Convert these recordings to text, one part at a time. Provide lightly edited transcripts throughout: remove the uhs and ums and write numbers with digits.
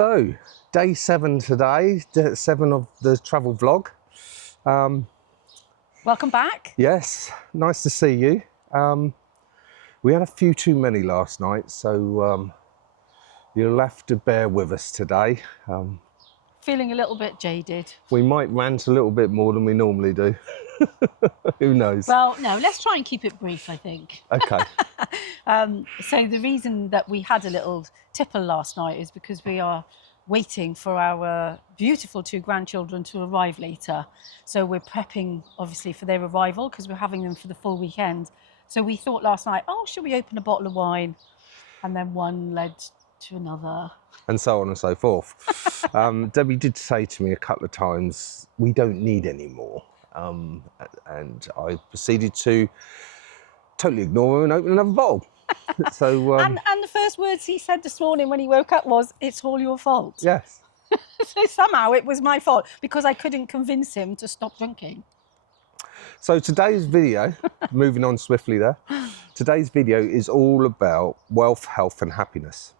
So, day 7 today, day 7 of the travel vlog. Welcome back. Yes, nice to see you. We had a few too many last night, so you'll have to bear with us today. Feeling a little bit jaded. We might rant a little bit more than we normally do. Who knows? Well, no, let's try and keep it brief, I think. Okay. So the reason that we had a little tipple last night is because we are waiting for our beautiful 2 grandchildren to arrive later. So we're prepping, obviously, for their arrival because we're having them for the full weekend. So we thought last night, oh, should we open a bottle of wine? And then one led to another. And so on and so forth. Debbie did say to me a couple of times, we don't need any more. And I proceeded to totally ignore her and open another bottle. So, And the first words he said this morning when he woke up was, it's all your fault. yes. So somehow it was my fault because I couldn't convince him to stop drinking. So today's video, moving on swiftly there, today's video is all about wealth, health and happiness.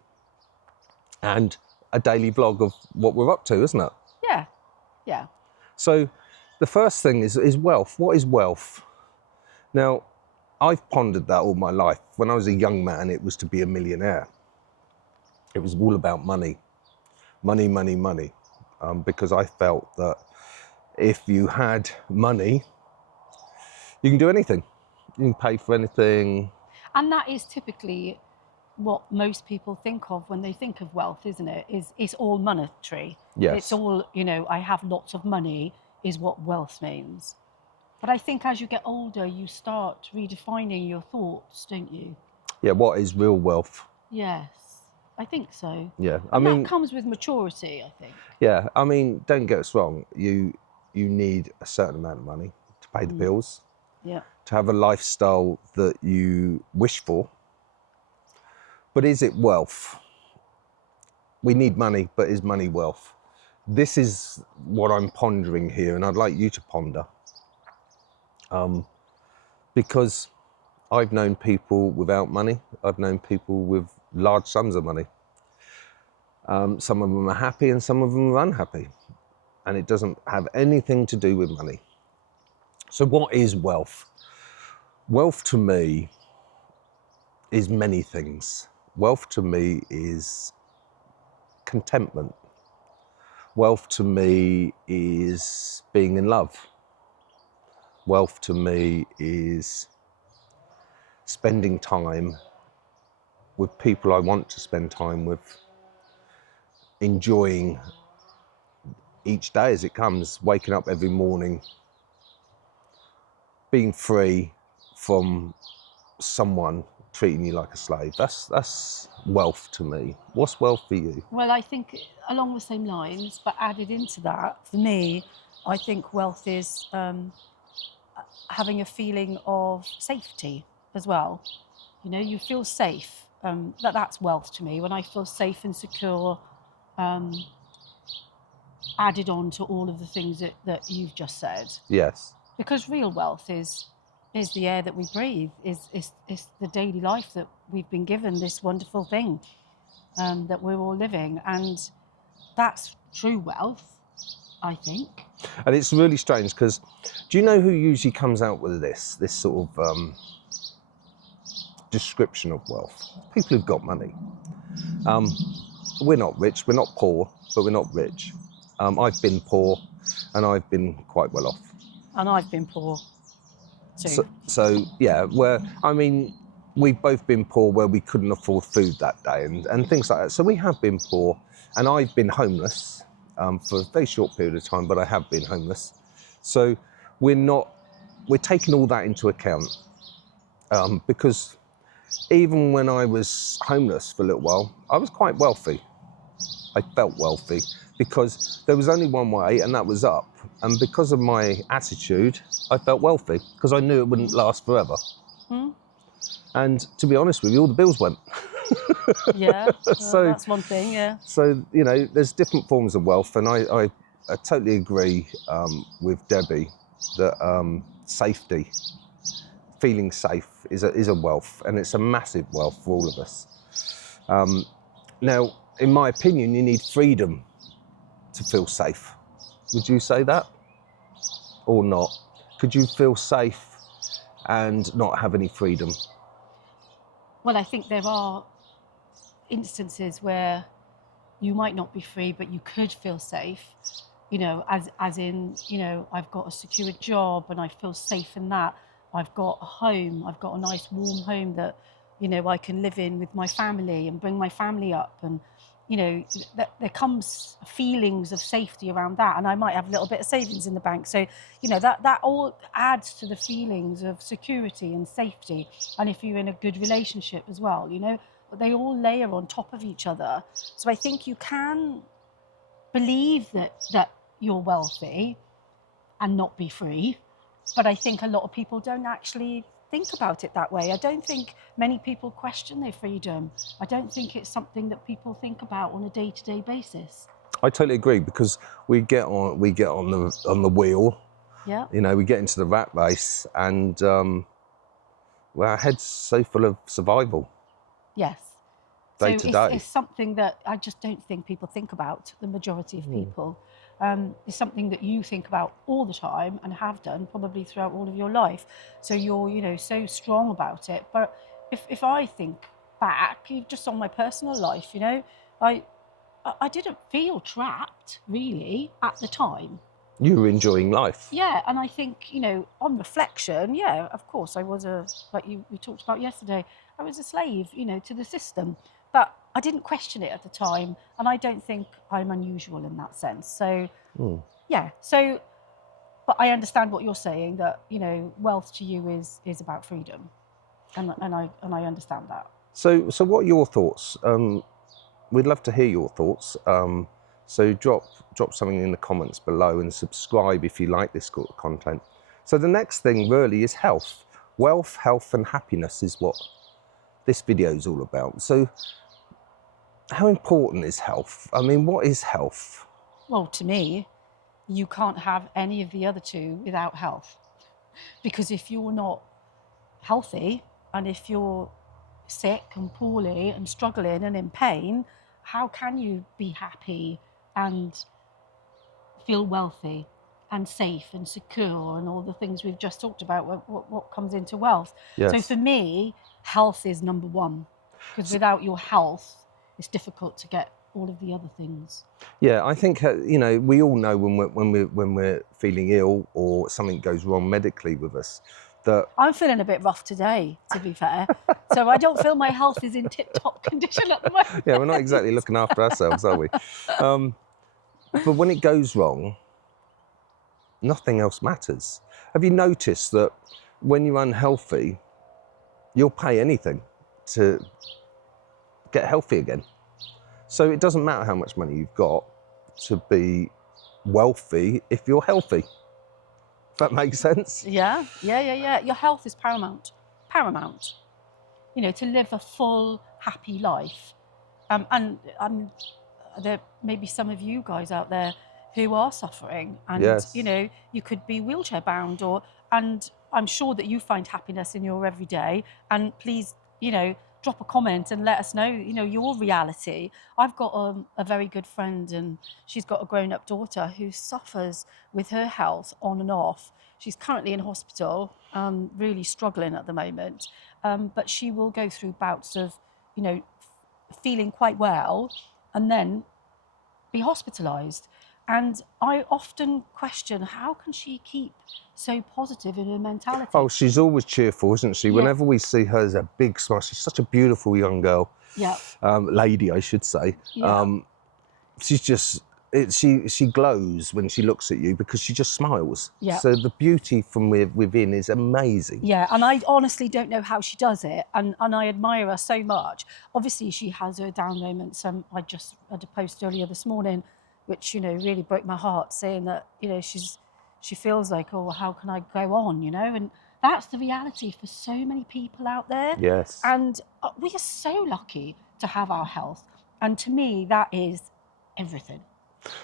And a daily vlog of what we're up to, isn't it? Yeah, yeah. So the first thing is wealth. What is wealth? Now, I've pondered that all my life. When I was a young man, it was to be a millionaire. It was all about money. Money, money, money. Because I felt that if you had money, you can do anything. You can pay for anything. And that is typically what most people think of when they think of wealth, isn't it? It's all monetary. Yes. It's all, you know, I have lots of money is what wealth means. But I think as you get older, you start redefining your thoughts, don't you? Yeah, what is real wealth? Yes, I think so. Yeah, And that comes with maturity, I think. Yeah, I mean, don't get us wrong. You need a certain amount of money to pay the bills, Yeah. to have a lifestyle that you wish for. But is it wealth? We need money, but is money wealth? This is what I'm pondering here, and I'd like you to ponder. Because I've known people without money. I've known people with large sums of money. Some of them are happy and some of them are unhappy. And it doesn't have anything to do with money. So what is wealth? Wealth to me is many things. Wealth to me is contentment. Wealth to me is being in love. Wealth to me is spending time with people I want to spend time with, enjoying each day as it comes, waking up every morning, being free from someone treating you like a slave. That's wealth to me. What's wealth for you? Well, I think along the same lines, but added into that, for me, I think wealth is having a feeling of safety as well. You know, you feel safe. That's wealth to me. When I feel safe and secure, added on to all of the things that you've just said. Yes. Because real wealth is the air that we breathe, is the daily life that we've been given, this wonderful thing that we're all living. And that's true wealth, I think. And it's really strange because do you know who usually comes out with this sort of description of wealth? People who've got money. We're not rich, we're not poor, but we're not rich. I've been poor and I've been quite well off. And I've been poor too. So yeah, we've both been poor where we couldn't afford food that day and things like that. So we have been poor, and I've been homeless for a very short period of time, but I have been homeless. So we're taking all that into account because even when I was homeless for a little while, I was quite wealthy. I felt wealthy because there was only one way, and that was up. And because of my attitude, I felt wealthy because I knew it wouldn't last forever. And to be honest with you, all the bills went. Yeah, So that's one thing, yeah. So, you know, there's different forms of wealth, and I totally agree with Debbie that safety, feeling safe is a wealth, and it's a massive wealth for all of us. Now, in my opinion, you need freedom to feel safe. Would you say that? Or not? Could you feel safe and not have any freedom? Well, I think there are instances where you might not be free, but you could feel safe. As in, I've got a secure job and I feel safe in that. I've got a home, I've got a nice warm home that, I can live in with my family and bring my family up. And, there comes feelings of safety around that. And I might have a little bit of savings in the bank. So, that all adds to the feelings of security and safety. And if you're in a good relationship as well, they all layer on top of each other. So I think you can believe that you're wealthy and not be free. But I think a lot of people don't actually think about it that way. I don't think many people question their freedom. I don't think it's something that people think about on a day-to-day basis. I totally agree, because we get on the wheel. Yeah. We get into the rat race, and our head's so full of survival. Yes. Day So to day. it's something that I just don't think people think about, the majority of people. It's something that you think about all the time and have done probably throughout all of your life. So you're, so strong about it. But if I think back, just on my personal life, I didn't feel trapped really at the time. You were enjoying life. Yeah, and I think, on reflection, yeah, of course, I was like we talked about yesterday, I was a slave, to the system. But I didn't question it at the time, and I don't think I'm unusual in that sense. So, yeah. So, but I understand what you're saying, that, wealth to you is about freedom, and I understand that. So what are your thoughts? We'd love to hear your thoughts. So drop something in the comments below, and subscribe if you like this sort of content. So the next thing really is health. Wealth, health and happiness is what this video is all about. So how important is health? I mean, what is health? Well, to me, you can't have any of the other two without health. Because if you're not healthy, and if you're sick and poorly and struggling and in pain, how can you be happy and feel wealthy and safe and secure and all the things we've just talked about, what comes into wealth? Yes. So for me, health is number one, because without your health, it's difficult to get all of the other things. Yeah, I think we all know when we're feeling ill or something goes wrong medically with us, that I'm feeling a bit rough today, to be fair. So I don't feel my health is in tip-top condition at the moment. yeah, we're not exactly looking after ourselves, are we? But when it goes wrong, nothing else matters. Have you noticed that when you're unhealthy, you'll pay anything to get healthy again? So it doesn't matter how much money you've got to be wealthy if you're healthy. If that makes sense? Yeah. Your health is paramount. To live a full, happy life. And there may be some of you guys out there who are suffering, and Yes. you could be wheelchair bound, and I'm sure that you find happiness in your everyday. And please, drop a comment and let us know, your reality. I've got a very good friend, and she's got a grown-up daughter who suffers with her health on and off. She's currently in hospital, really struggling at the moment. But she will go through bouts of, feeling quite well and then be hospitalised. And I often question, how can she keep so positive in her mentality? Oh, she's always cheerful, isn't she? Yeah. Whenever we see her, there's a big smile. She's such a beautiful young girl. Yeah. Lady, I should say. Yeah. She's just, she glows when she looks at you because she just smiles. Yeah. So the beauty from within is amazing. Yeah, and I honestly don't know how she does it, and I admire her so much. Obviously, she has her down moments. I just had a post earlier this morning, which really broke my heart, saying that she feels like, oh, how can I go on, and that's the reality for so many people out there. Yes. And we are so lucky to have our health, and to me, that is everything.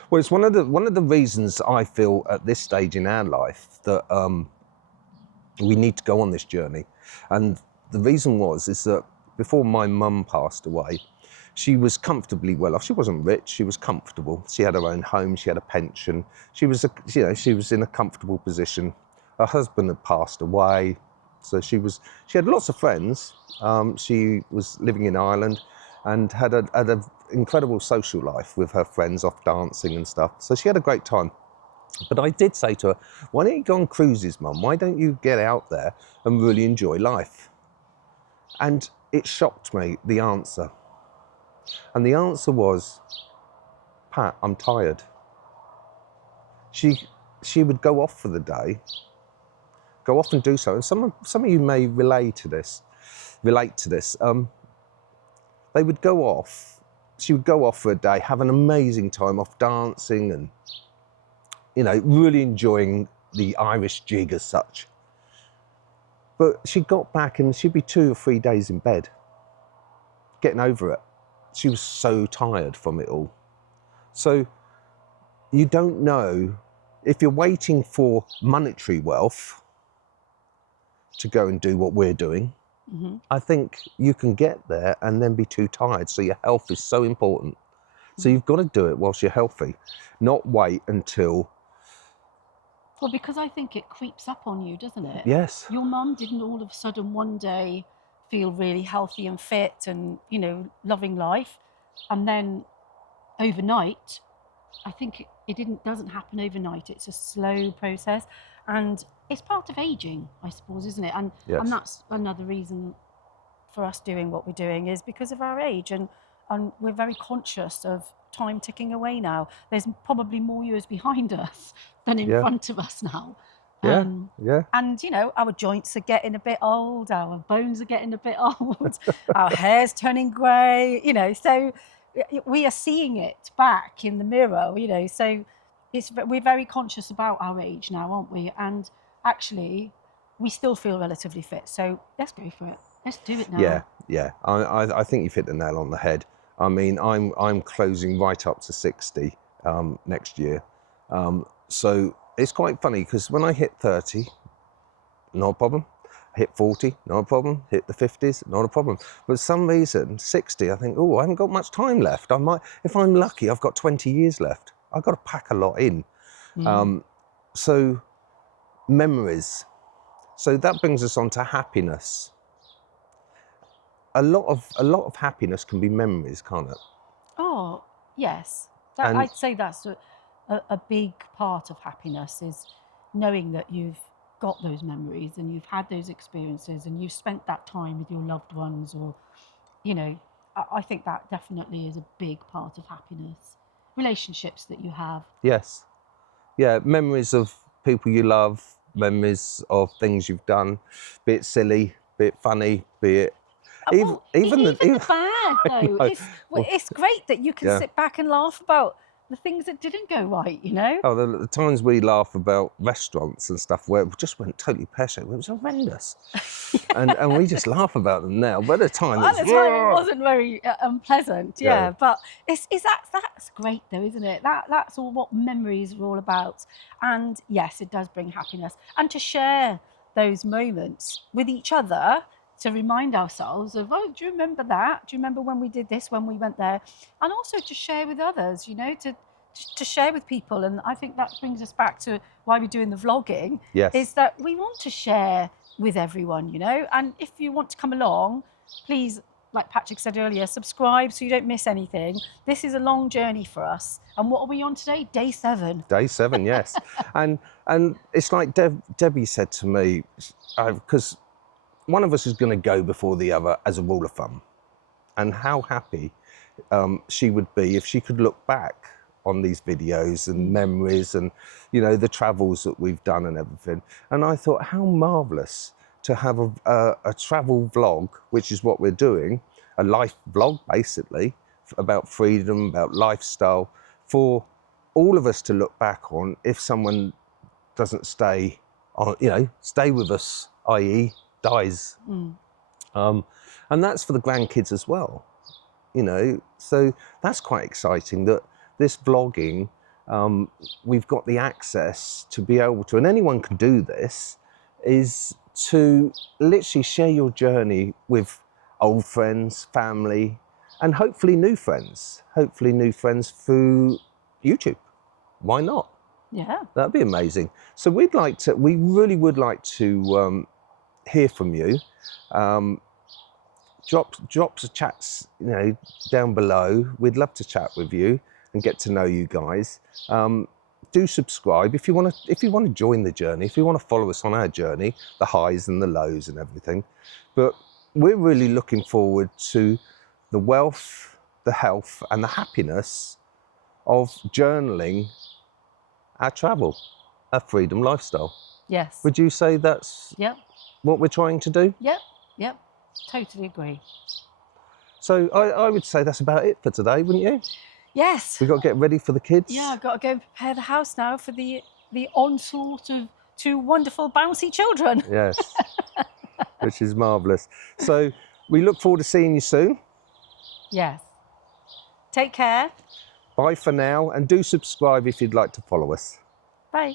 Well, it's one of the reasons I feel at this stage in our life that we need to go on this journey. And the reason is that before my mum passed away, She was comfortably well off. She wasn't rich. She was comfortable. She had her own home. She had a pension. She was, she was in a comfortable position. Her husband had passed away, so she had lots of friends. She was living in Ireland, and had an incredible social life with her friends, off dancing and stuff. So she had a great time. But I did say to her, "Why don't you go on cruises, Mum? Why don't you get out there and really enjoy life?" And it shocked me, the answer. And the answer was, "Pat, I'm tired." She would go off for the day, go off and do so. And some of you may relate to this. They would go off. She would go off for a day, have an amazing time off dancing and, really enjoying the Irish jig as such. But she got back and she'd be 2 or 3 days in bed, getting over it. She was so tired from it all. So you don't know, if you're waiting for monetary wealth to go and do what we're doing, I think you can get there and then be too tired. So your health is so important. So you've got to do it whilst you're healthy, not wait until... Well, because I think it creeps up on you, doesn't it? Yes. Your mum didn't all of a sudden one day feel really healthy and fit and, loving life. And then overnight, I think it doesn't happen overnight. It's a slow process. And it's part of aging, I suppose, isn't it? And that's another reason for us doing what we're doing, is because of our age. And we're very conscious of time ticking away now. There's probably more years behind us than in front of us now. And, our joints are getting a bit old, our bones are getting a bit old, our hair's turning grey, so we are seeing it back in the mirror, so we're very conscious about our age now, aren't we? And actually, we still feel relatively fit. So let's go for it. Let's do it now. Yeah. I think you've hit the nail on the head. I mean, I'm closing right up to 60 next year. So it's quite funny, because when I hit 30, no problem. Hit 40, not a problem. Hit the 50s, not a problem. But for some reason, 60, I think, I haven't got much time left. I might, if I'm lucky, I've got 20 years left. I've got to pack a lot in. So memories. So that brings us on to happiness. A lot of happiness can be memories, can't it? Oh, yes. I'd say that's a big part of happiness, is knowing that you've got those memories and you've had those experiences and you've spent that time with your loved ones, or, I think that definitely is a big part of happiness. Relationships that you have. Yes. Yeah, memories of people you love, memories of things you've done, be it silly, be it funny, be it... Even the bad, though. It's great that you can sit back and laugh about the things that didn't go right, Oh, the times we laugh about restaurants and stuff where it just went totally pear-shaped, it was horrendous. and we just laugh about them now. But at the time, it wasn't very unpleasant, But that's great, though, isn't it? That's all what memories are all about. And yes, it does bring happiness. And to share those moments with each other, to remind ourselves of, do you remember that? Do you remember when we did this, when we went there? And also to share with others, to share with people. And I think that brings us back to why we're doing the vlogging, is that we want to share with everyone, And if you want to come along, please, like Patrick said earlier, subscribe so you don't miss anything. This is a long journey for us. And what are we on today? Day 7. Day 7, yes. and it's like Debbie said to me, because one of us is going to go before the other as a rule of thumb. And how happy she would be if she could look back on these videos and memories and, the travels that we've done and everything. And I thought, how marvellous to have a travel vlog, which is what we're doing, a life vlog, basically, about freedom, about lifestyle, for all of us to look back on if someone doesn't stay with us, i.e., dies. And that's for the grandkids as well, so that's quite exciting, that this vlogging, we've got the access to be able to, and anyone can do this, is to literally share your journey with old friends, family, and hopefully new friends. Hopefully new friends through YouTube. Why not? Yeah. That'd be amazing. So we really would like to hear from you. Drop the chats, down below. We'd love to chat with you and get to know you guys. Do subscribe if you want to join the journey, if you want to follow us on our journey, the highs and the lows and everything. But we're really looking forward to the wealth, the health and the happiness of journaling our travel, our freedom lifestyle. Yes. Would you say that's Yep. what we're trying to do? Yep. Yep. Totally agree. So I would say that's about it for today, wouldn't you? Yes. We've got to get ready for the kids. Yeah, I've got to go and prepare the house now for the onslaught of two wonderful bouncy children. Yes, which is marvellous. So we look forward to seeing you soon. Yes. Take care. Bye for now, and do subscribe if you'd like to follow us. Bye.